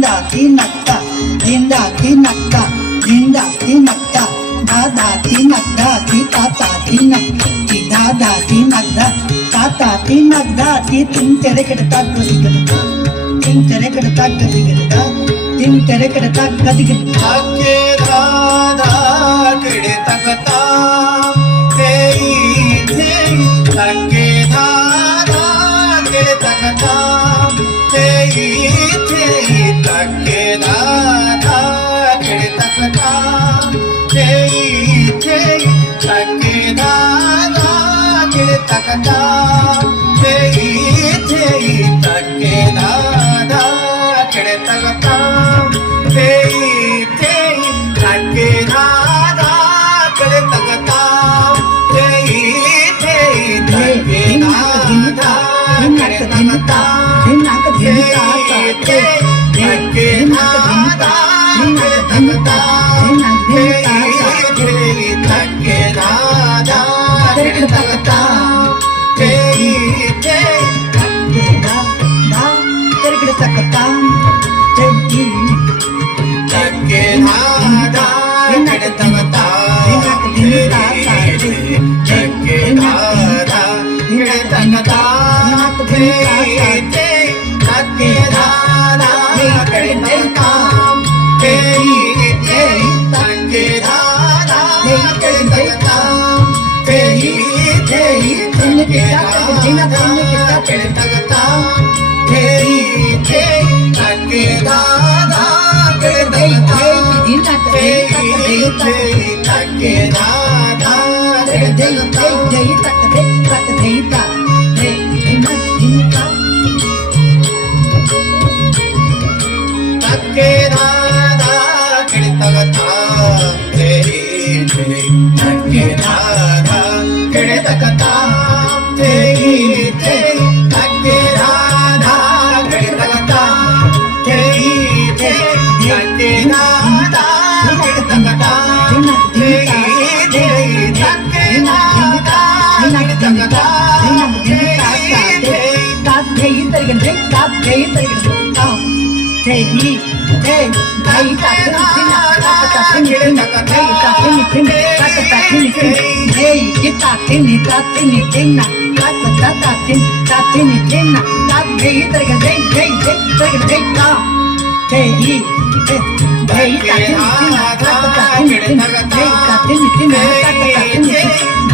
धिंदा ती नक्का धिंदा ती नक्का धिंदा ती नक्का दादा ती नक्का ती ताता ती नक्का ती दादा ती नक्का ताता ती नक्का ती तीन तेरे कड़ता गदी गदा तीन तेरे कड़ता गदी गदा तीन तेरे कड़ता गदी गदा के दादा कड़े तकता तेई तेई तके दादा कड़े तकता तेई तेई तके दादा कड़े तकता तेई तेई तके दादा कड़े तकता तेई तेई तके दादा कड़े तकता तेई तेई तके दादा कड़े तकता तेई तेई तके दादा कड़े तकता धिंदा धिंदा ताते तके दादा कड़े तकता तेई तके दादा कड़े तकता तेई तेई तके दादा कड़े तकता तके दादा कड़े तकता तके दादा कड़े तकता तेई तके दादा कड़े तकता तेई तके दादा कड़े तकता तेई तके दादा कड़े तकता तके दादा कड़े तके दादा कड़े तकता तेई तके दादा कड़े तकता तेई तके दादा कड़े तकता तेई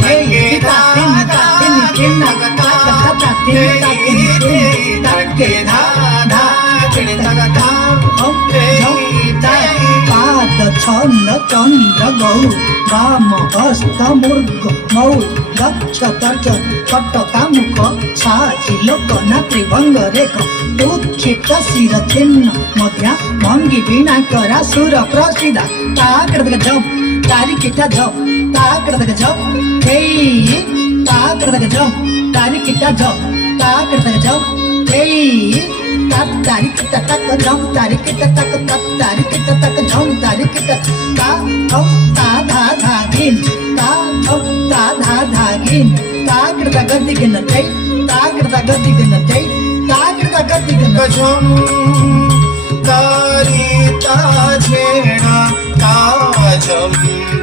तके दादा कड़े तकता तेई तके दादा कड़े तकता छन्न चन्द्र गौ वाम हस्त मृग मौ दक्ष तर्ज कटका मुख सालोकना त्रिभंग रेख उत्क्षिप्त शिर चिन्ह मध्या भंगी वीणाकरा सुर प्रसिद्ध ताकृतक जप तारिकिटा जप ताकृतक जप हे ताकृतक जप तारिकिटा जप ताकृतक जप हे तप तारिकिटा तक जप तारिकिटा तक तप तारिकिटा तक जप तारिकिटा ता थम ता धा धा गिन ता थम ता धा धा गिन ताकृतक गदिगन तै ताकृतक गदिगन तै ताकृतक गदिगन गजम तारिता झेणा ताजम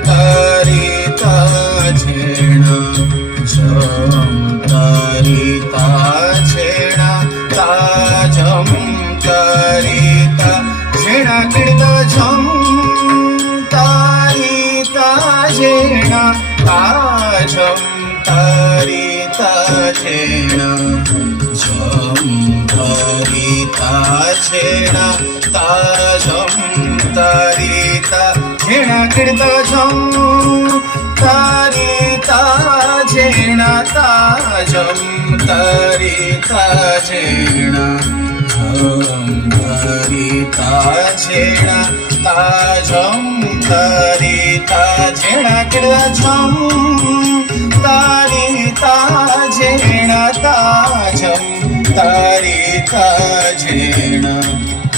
तारिता झेणा जम तारिता झेणा ताजम तारिता झेणा किडता झम तारिता झेणा ताजम तारिता झेणा झम तारिता झेणा ताजम तारिता झेणा किडता झम तारिता झेणा ताजम तारिता झेणा झम तारिता झेणा ताजम तारिता झेणा किडता झम तारिता झेणा ताजम तारिता झेणा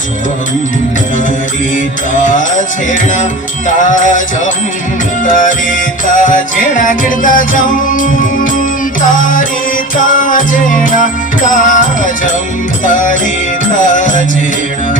झम तारिता झेणा ताजम तारिता झेणा किडता झम तारिता झेणा ताजम तारिता झेणा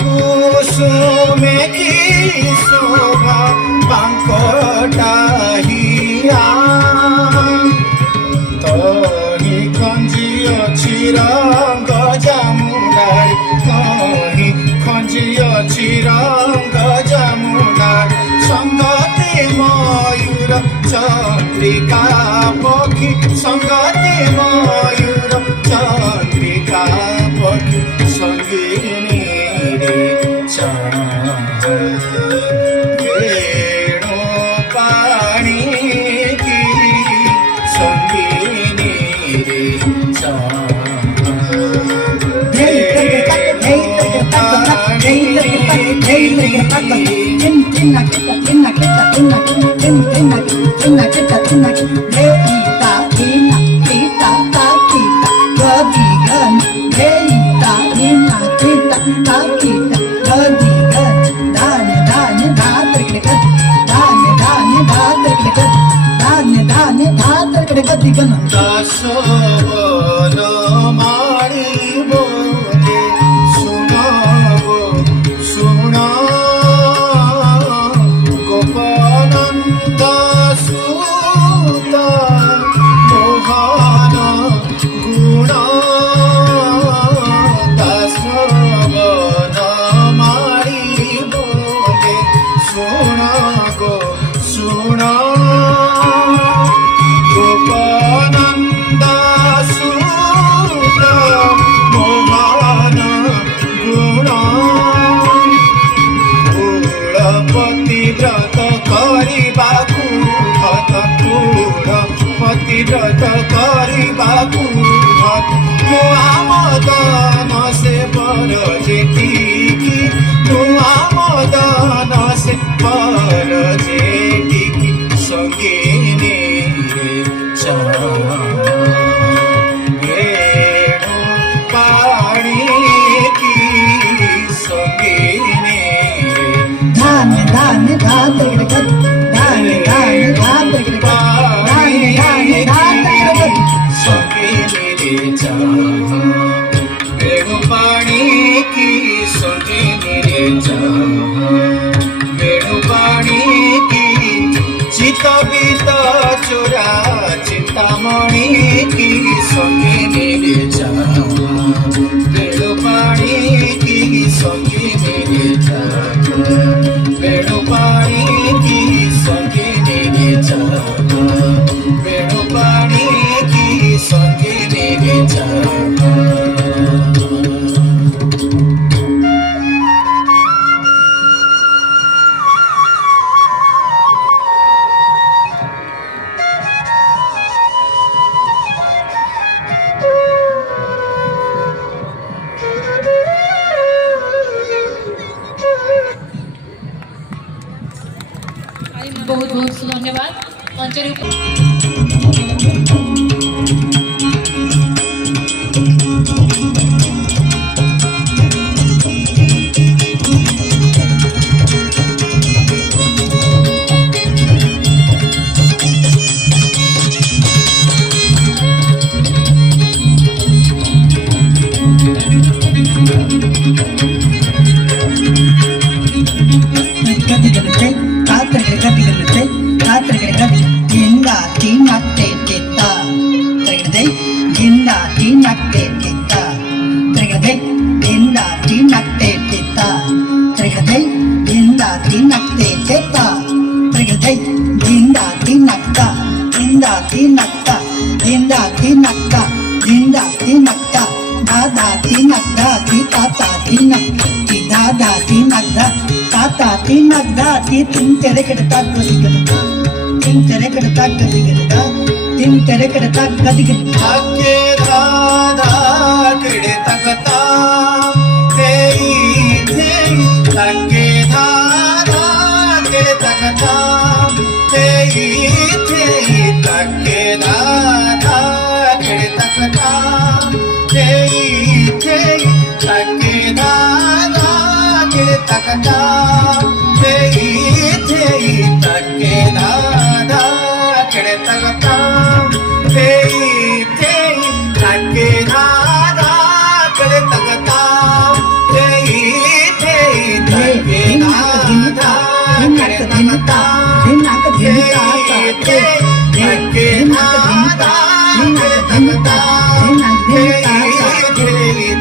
कुसुमे की शोभा बांको मयूर चंद्रिका पक्षी संगते मयूर चंद्रिका पक्षी संगिनी रे वेणु पाणी की संगिनी रे दासोवन मारी बोले सुनो सुनो गोपानंद सूत मोहन गुण दासोवन मारी बोले सुनो गो सुनो गोपानंद सूत मोहन गुण कुलपति व्रत करबाकू भत कुलपति व्रत करबाकू भत आमदन से पर जेटिकी आमदन से पर जेटिकी संगिनी रे वेणु पाणी की संगिनी रे धान धान धान धान धान धान संगिनी रे वेणु पाणी की संगिनी रे वेणु पाणी की चितबित चोरा चिंतामणि की संगिनी रे वेणु पाणी की संगिनी रे वेणु पाणी की संगिनी रे वेणु पाणी की संगिनी रे बहुत बहुत धन्यवाद मंचरी तीन तेरे कड़ता गदी गदा तीन तेरे कड़ता गदी गदा तीन तेरे कड़ता गदी गदा के दादा कड़े तकता तेरी तेरी तके दादा कड़े तकता तेरी तेरी तके दादा कड़े तकता तेरी तेरी तके दादा कड़े तकता तके दादा कड़े तकता तके दादा कड़े तकता तके दादा कड़े तकता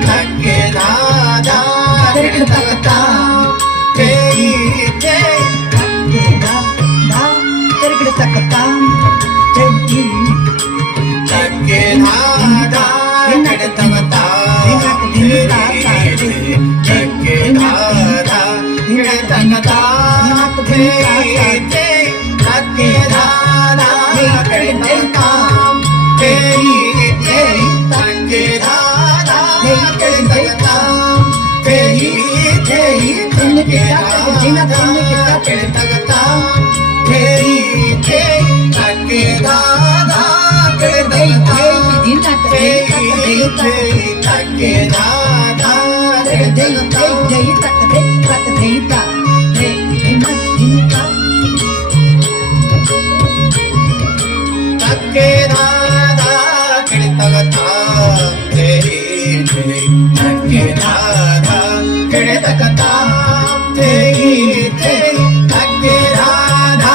तके दादा कड़े तकता तके दादा कड़े तकता तकता जय तके धाधा किड़तकता तके धाधा किड़तकता तके धाधा किड़तकता तके धाधा किड़तकता किड़तकता तके धाधा किड़तकता तके धाधा तके धाधा किड़तकता तके धाधा किड़तकता तके धाधा किड़तकता तके धाधा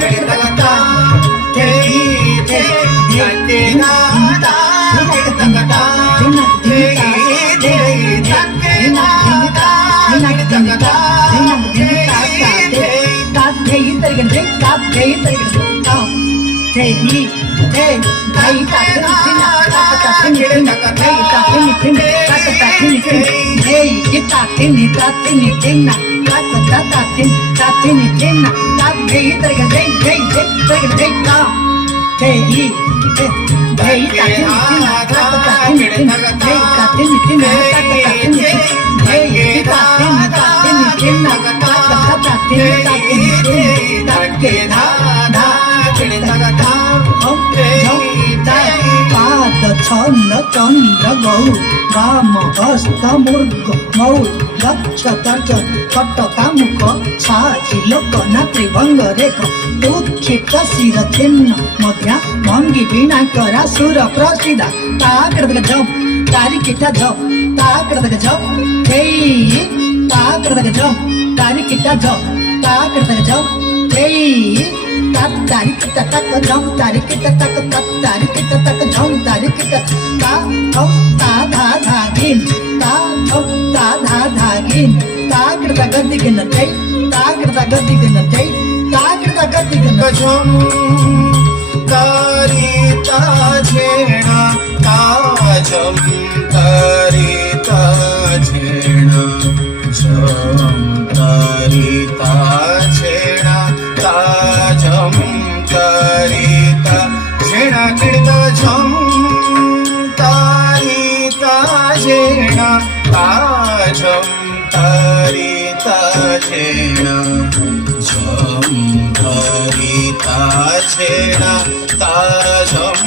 किड़तकता छन्न चन्द्र गौ वाम हस्त मूर्ग मौ दक्ष तर्ज कटकामुख साझिल कना त्रिभंग रेख उत्क्षिप्त शिर चिन्ह मध्या भंगी वीणा करा सुर प्रसिद्ध ताकृतक जप तारिकिटा जप ताकृतक जप हे ताकृतक जप तारिकिटा जप ताकृतक जप हे तारिकिटा तक जप तारिकिटा तक तक तारिकिटा तक जप तारिकिटा ता थम ता धा धा गिन ता थम ता धा धा गिन ताकृतक गदिगन तै ताकृतक गदिगन तै ताकृतक गदिगन झम तारिता झेणा ताजम तारिता झेणा झम तारिता झेणा ताजम तारिता झेणा किड़ता झम तारिता झेणा ताजम तारिता झेणा झम तारिता झेणा ताजम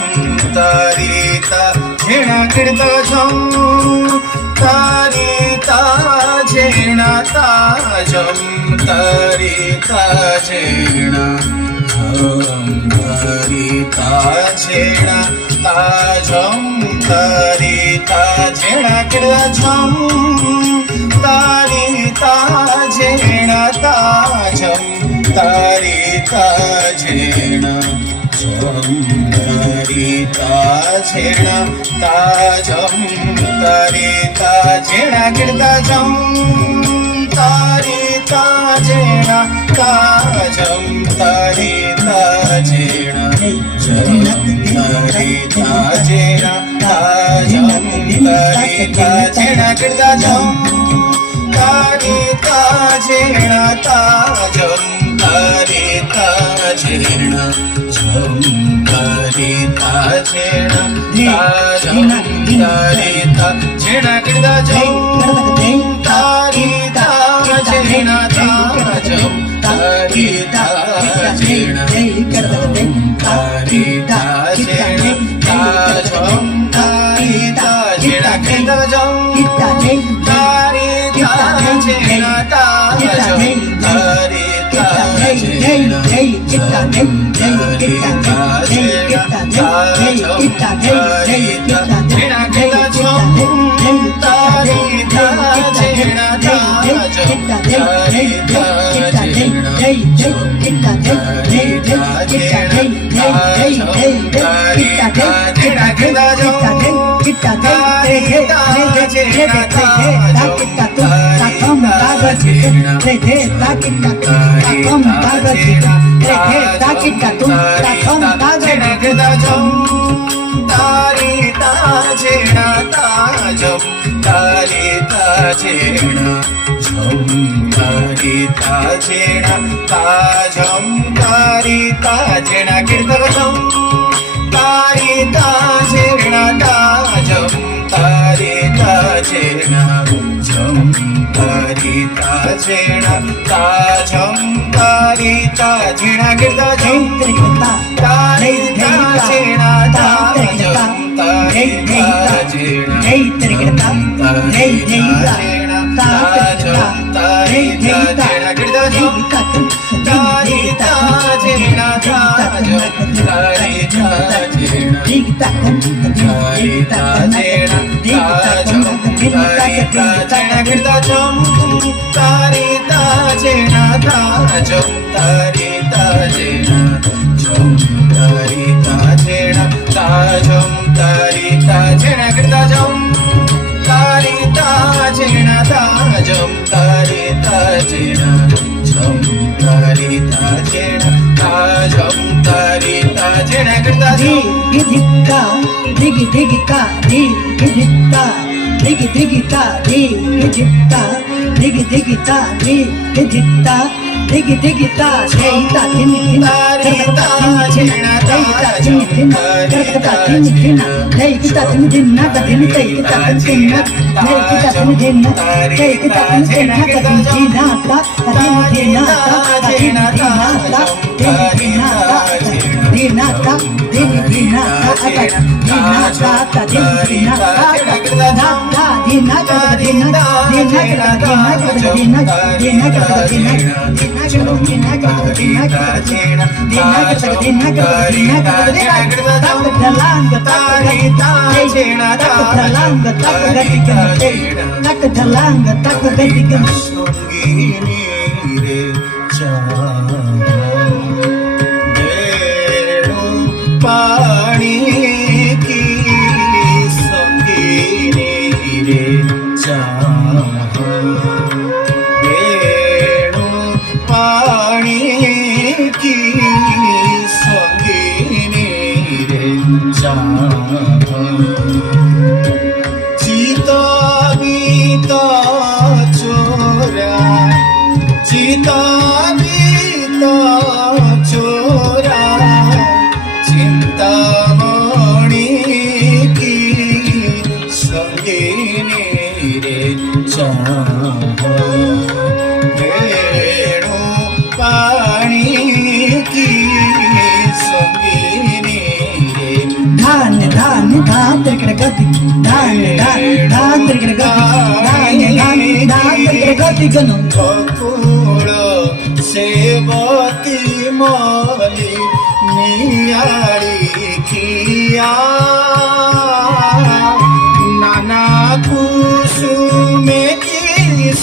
तारिता झेणा किड़ता झम तारिता झेणा ताजम तारिता झेणा झम तारिता झेणा ताजम तारिता झेणा किड़ता झम तारिता झेणा ताजम तारिता झेणा झम तारिता झेणा ताजम तारिता झेणा किड़ता झम तारिता झेणा ताजम तारिता झेणा झम तारिता झेणा ताजम तारिता झेणा किड़ता झम तारिता झेणा ताजम तारिता झेणा झम तारिता झेणा ताजम तारिता झेणा किड़ता झम तारिता झेणा ताजम तारिता झेणा तारिता झेणा ताजम तारिता झेणा किड़ता झम तारिता झेणा ताजम तारिता झेणा Kita कम कागज रे रे ताकिटा कम कागज रे रे ताकिटा तुम कम कागज ताजम तारी ताजेणा ताजम तारी ताजेणा झम तारी ताजेणा ताजम तारी ताजेणा कीर्तकम तारी ताजेणा ताजम तारी ताजेणा झम तारी ताजेणा ताजम तारी ताजेणा कीर्तकम तारी ताजेणा ताजम तारी ताजेणा रे तिरगता रे रे ताजम तारी ताजेणा कीर्तकम तारी ताजेणा ताजम तारी ताजेणा तारी ताजेणा ताजम तारी ताजेणा कीर्तकम तारी ताजेणा ताजम तारी ताजेणा झम तारी ताजेणा ताजम तारी ताजेणा कीर्तकम तारी ताजेणा ताजम तारी ताजेणा झम तारी ताजेणा ताजम तारी ताजेणा कीर्तकम दिगिता दिगिता दिगिता दिगिता दिगिता दिगिता दिगिता दिगिता सेता तिनिना करकता तिनिना सेता तिनिना करकता तिनिना सेता तिनिना कदिनते kita तिनिना सेता तिनिना सेता तिनिना कदिनना ता कदिनना ता कदिनना ता dina ta dina ta dina ta ta dina ta ta dina ta dina dina ta dina dina ta dina dina ta dina पानी की संगीनी रे चाह वेणु पानी की संगीनी रे चाह चिता बीता चोरा चिता बीता चोरा चिंतामणि की संगीनी रे चाह वेणु पानी की संगीनी रे धान धान धान तिरगति धान धान धान तिरगति धान धान तिरगति गनो बकुल सेवती मौली नियारी किया नाना कुसुमे की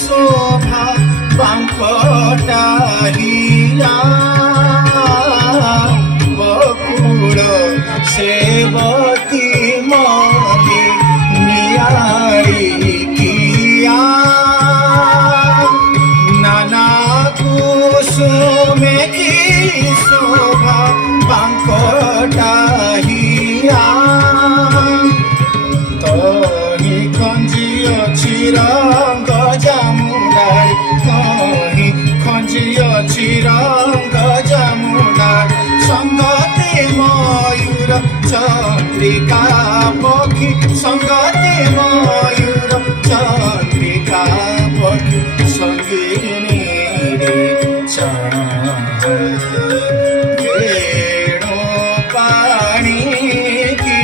शोभा बांकटाहिया बकुल सेवती मौली नियारी किया नाना कुसुमे की शोभा बांकटाहिया तही खंजियो चिरंग जामुनार तही खंजियो चिरंग जामुनार संगते मयूर चंद्रिका पक्षी संगते मयूर चंद्रिका पक्षी संगीनी रे चाह वेणु पानी की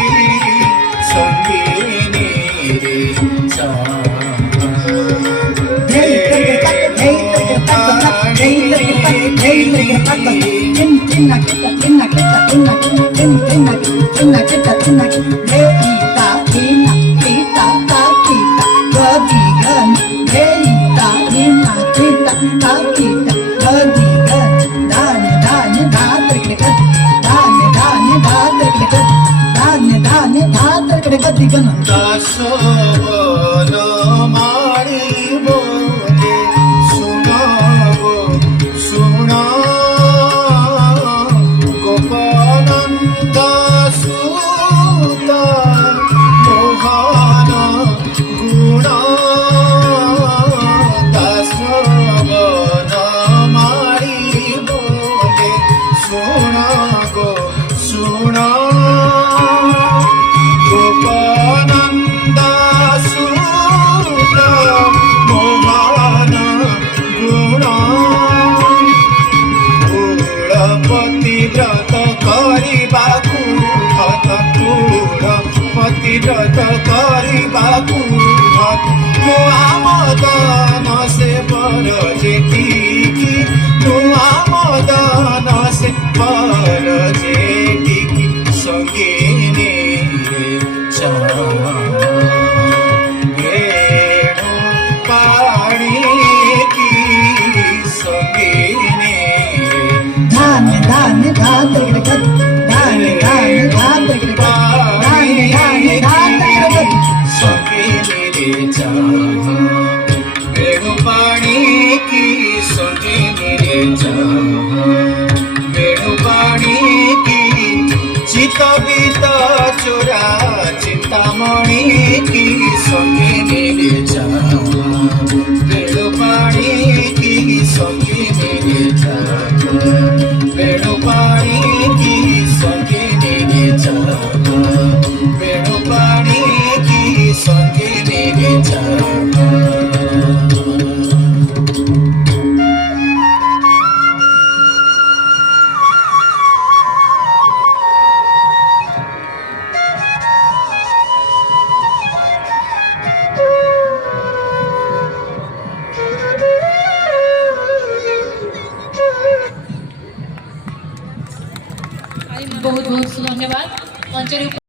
संगीनी रे चाह दासो बोलो मारी बोले ଶୁଣ ଗୋପନନ୍ଦ ସୁତ ମୋହନ ଗୁଣ କୁଳପତି ବ୍ରତ କରିବାକୁ କୁଳପତି ବ୍ରତ କରିବାକୁ ମଦନ ସେ ବର ଯେତିକି ମଦନ ସେ ବର ଯେତିକି ସଙ୍ଗିନୀ ବେଣୁ ପାଣିକି ସଙ୍ଗିନୀ धान धान धान धान धान धान धान धान ସଙ୍ଗିନୀ ବେଣୁ ପାଣିକି ସଙ୍ଗିନୀ ବେଣୁ ପାଣିକି ଚିତ ବିତ ଚୋରା ଚିନ୍ତାମଣିକି ସଙ୍ଗିନୀ ବେଣୁ ପାଣିକି ସଙ୍ଗିନୀ ବେଣୁ ପାଣିକି ସଙ୍ଗିନୀ ବେଣୁ ପାଣିକି ସଙ୍ଗିନୀ बहुत बहुत धन्यवाद मंच